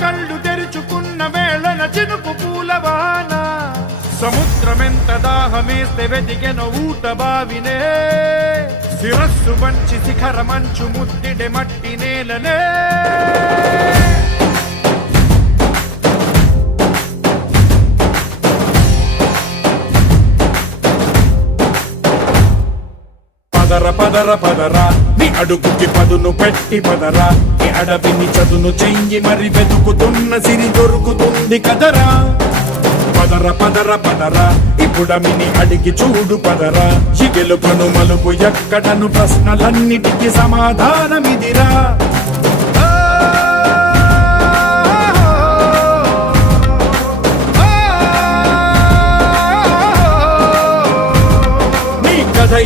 కళ్ళు తెరుచుకున్న వేళన చినుకు పూలవాన సముద్రమెంత దాహమేస్తే వెతికెను ఊట బావినే శిరస్సు వంచి శిఖర మంచు ముద్దిడె మట్టి నేలనే పదర పదర పదరా నీ అడుగుకి పదును పెట్టి పదరా నీ అడవిని చదును చెయ్యి మరి వెతుకుతున్న సిరి దొరుకుతుంది కదరా పదర పదర పదరా ఇప్పుడమిని అడిగి చూడు పదరా ఈ గెలుపను మలుపు ఎక్కడను ప్రశ్నలన్నిటికీ సమాధానమిదిరా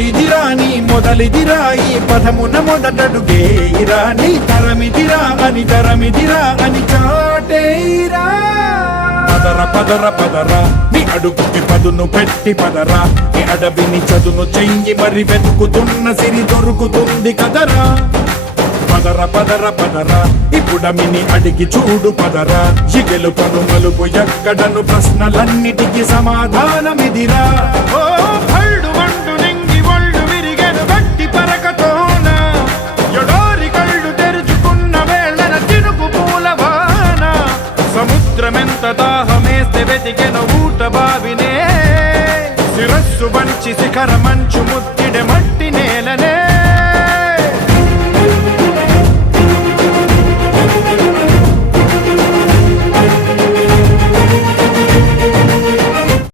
ఇదిరా నీ మొదలిదిరా ఈ పదమున మొదటడుగేయిరా నీ తరమిదిరా అని తరమిదిరా అని చాటేయిరా పదర పదర పదరా నీ అడుగుకి పదును పెట్టి పదరా నీ అడవిని చదును చెయ్యి మరి వెతుకుతున్న సిరి దొరుకుతుంది కదరా పదర పదర పదరా ఇప్పుడమిని అడిగి చూడు పదరా ఈ గెలుపను మలుపు ఎక్కడను ప్రశ్నలన్నిటికీ సమాధానమిదిరా ఓ భళ్ళు వండు నింగి ఒళ్ళు విరిగెను గట్టి పరకతోన ఎడారి కళ్ళు తెరుచుకున్న వేళన చినుకు పూలవాన సముద్రమెంత దాహమేస్తే వెతికెను ఊట బావినే శిరస్సు వంచి శిఖర మంచు ముద్దిడె మట్టి